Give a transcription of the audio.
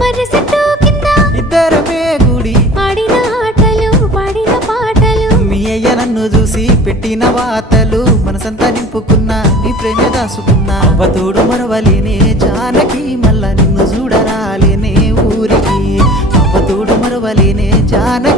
మర్రిచెట్టు కింద ఇద్దరమే గుడి ఆడిన ఆటలు పాడిన పాటలు మీ అయ్య నన్ను చూసి పెట్టిన వాతలు మనసంతా నింపుకున్నా నీ ప్రేమ దాసుకున్నా అవతోడు మరవలేనే జానకి మళ్ళా నిన్ను చూడరాలేనే ఊరికి అవతోడు మరవలేనే జానకి